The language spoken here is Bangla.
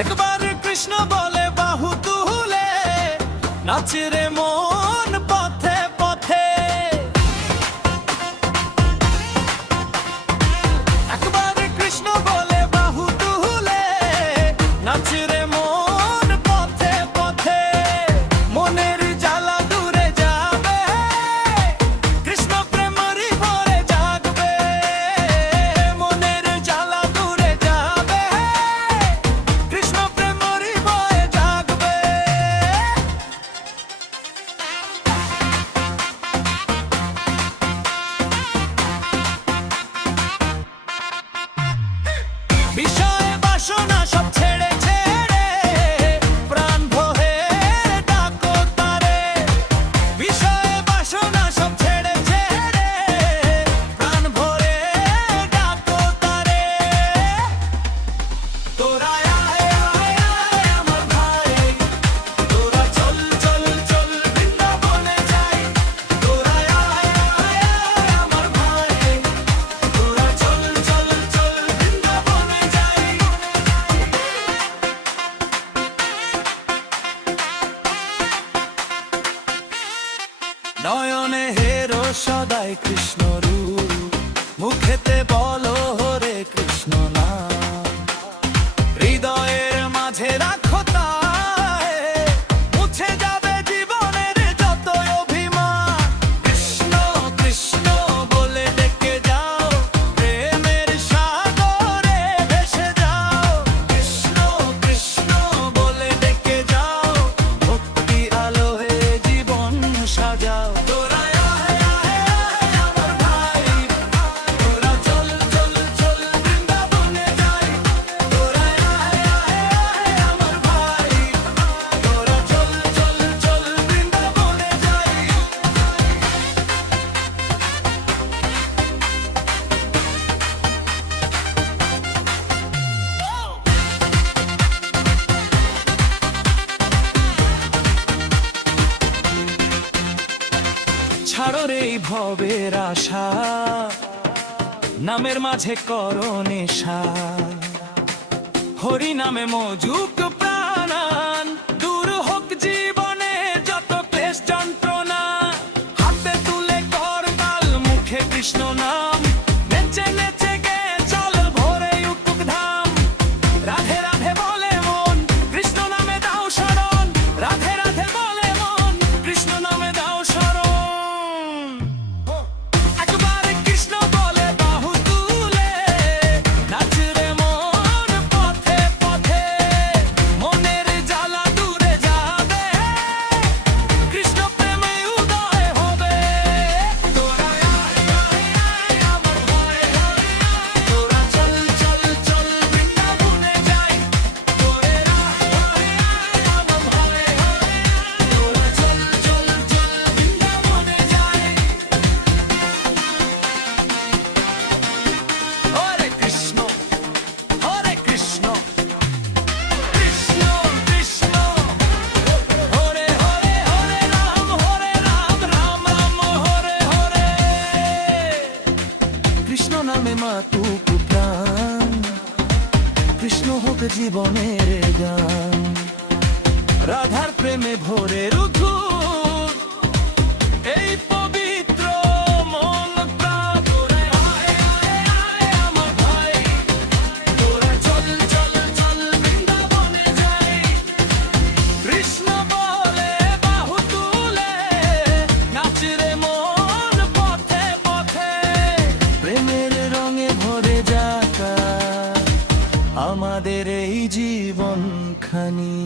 একবার কৃষ্ণ বলে বাহু তুলে, নাচে রে মন পথে পথে। একবার কৃষ্ণ বলে বাহু তুলে, নাচে রে মন পথে পথে। মনের জ্বালা দূরে যাবে, কৃষ্ণ প্রেমেরই ভরে জাগবে। মনের জ্বালা দূরে যাবে, কৃষ্ণ প্রেমেরই ভরে জাগবে। বিষয় বাসনা সব ছেড়ে ছেড়ে প্রাণ ভরে ডাকো তারে। বিষয় বাসনা সব ছেড়ে ছেড়ে প্রাণ ভরে ডাকো তারে। তোরা আয় আয় আয় আমার ভাই, তোরা চল চল চল বৃন্দাবনে যাই। তোরা আয় আয় আয় আমার ভাই, তোরা চল চল চল বৃন্দাবনে যাই। নয়নে হেরো সদাই কৃষ্ণ রূপ, মুখেতে বলো হরে কৃষ্ণ নাম। হৃদয়ের মাঝে রাখো তাই, মুছে যাবে জীবনের যত অভিমান। কৃষ্ণ কৃষ্ণ বলে ডেকে যাও, প্রেমের সাগরে ভেসে যাও। কৃষ্ণ কৃষ্ণ বলে ডেকে যাও, ভক্তি আলোয় জীবন সাজাও। তোরা আয় আয় আয় আমার ভাই, তোরা চল চল চল বৃন্দাবনে যাই। তোরা আয় আয় আয় আমার ভাই, তোরা চল চল চল বৃন্দাবনে যাই। ছাড়ো রে এই ভবের আশা, নামের মাঝে করো নেশা। হরি নামে মজুক প্রাণান, দূর হোক জীবনে যত ক্লেশ যন্ত্রণা। হাতে তুলে করতাল, মুখে কৃষ্ণ নাম, নেচে নেচে গে চল ভরে উঠুক ধাম। রাধে রাধে বলে মন, কৃষ্ণ নামে দাও শরণ। রাধে রাধে বলে মন, কৃষ্ণ নামে দাও শরণ। একবার কৃষ্ণ বলে বাহু তুলে, নাচ রে মন পথে পথে। মনের জ্বালা দূরে যাবে, কৃষ্ণ প্রেমে উদয় হবে। তোরা আয় আয় আয় আমার ভাই, তোরা চল চল চল বৃন্দাবনে যাই। তোরা আয় আয় আয় আমার ভাই, তোরা চল চল চল বৃন্দাবনে যাই। হরে কৃষ্ণ হরে কৃষ্ণ, কৃষ্ণ কৃষ্ণ হরে হরে, হরে রাম রাম রাম হরে হরে। কৃষ্ণ নামে মাতুক প্রাণ, কৃষ্ণ হোক জীবনের গান। রাধার প্রেমে ভরে রুধুর এই পবিত্র মন প্রাণ। তোরা আয় আয় আয় আমার ভাই, তোরা চল চল চল বৃন্দাবনে যাই। কৃষ্ণ বলে বাহু তুলে, নাচ রে মন পথে পথে। প্রেমের রঙে ভরে যাকা আমাদের এই জীবন খানি।